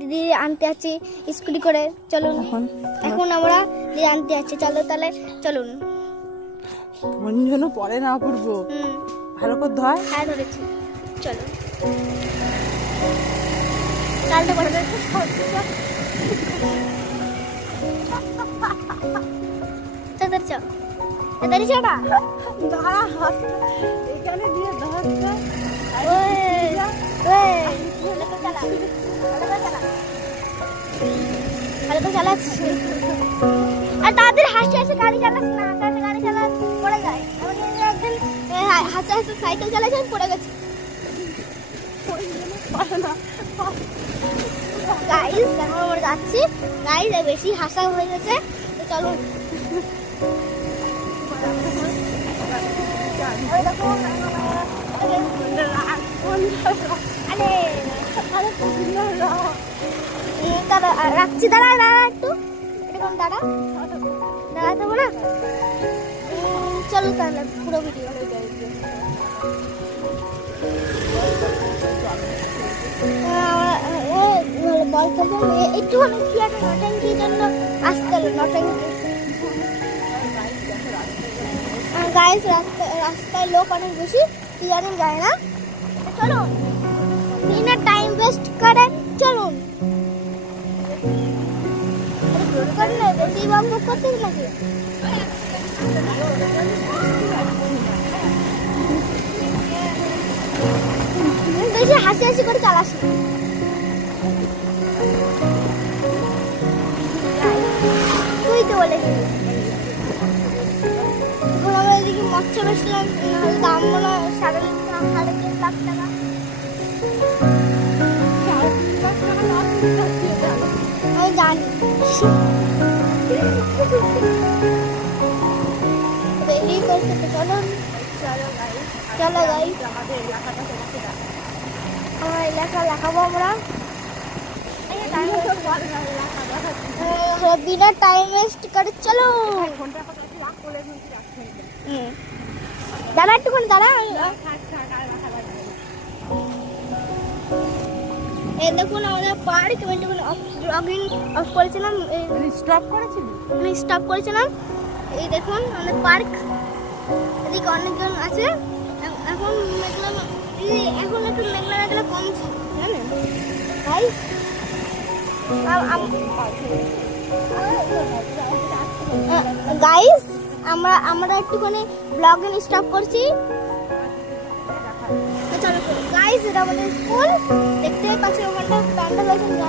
দিদি আনতে যাচ্ছি স্কুটি করে। চলুন এখন আমরা দিদি আনতে যাচ্ছি। চলো তাহলে চলুন। মন যেন পড়ে না অপূর্ব, ভালো করে ধর। হ্যাঁ ধরেছি, চলো। কালটা করে তাড়াতাড়ি চল, তাড়াতাড়ি চল না। দাঁড়া, হাত এখানে দিয়ে ধর। চালাচ্ছি আর তাদের হাসি হাসি গাড়ি চালাস না, তাদের গাড়ি চালাস পড়ে যায়। একদিন হাসি হাসি সাইকেল চালাচ্ছে পড়ে গেছে। গাইস এখন আমরা যাচ্ছি। গাইস বেশি হাসা হয়ে গেছে, তো চলো। রাখছি, দাঁড়া দাঁড়া একটু, এরকম দাঁড়া, দাঁড়াতে হবে না। চলো তাহলে পুরো ভিডিও বল খেলতে একটু কি একটা নটাঙ্কির জন্য আসতে হলো। নটাঙ্কি গাইস, রাস্তায় লোক অনেক বেশি, কি জানেন যায় না। চলুন, দিনের টাইম ওয়েস্ট করে চলুন। বেশি বন্ধ করতে নাকি? বেশি হাসি হাসি করে চালাস না। তুই তো বলে গেলি আমরা এদিকে মৎস্য বেসলাম, দাম মনে হয় 3.5 লাখ টাকা। আমি জানি। রেডি করতে তো চলো। চলো গাইস, আমাদের এলাকাটা তোমাকে দেখাবো। আমার এলাকা দেখাবো আমরা। বিনা টাইম ওয়েস্ট করে চলো। দাঁড়া একটুখানি, দাঁড়া। এই দেখুন আমাদের পার্ক, ব্লগিং অফ করেছিলাম, স্টপ করেছিলি? আমি স্টপ করেছিলাম। এই দেখুন আমাদের পার্ক, এদিকে অনেকজন আছে। এখন মেঘলা, এখন একটু মেঘলা মেঘলা কমছে জানেন গাইস। গাইস আমরা একটুখানি ব্লগিং স্টপ করছি। চলো গাইস, এটা আমাদের স্কুল, দেখতে পাচ্ছি ওখানটা প্যান্ডেল হয়েছে।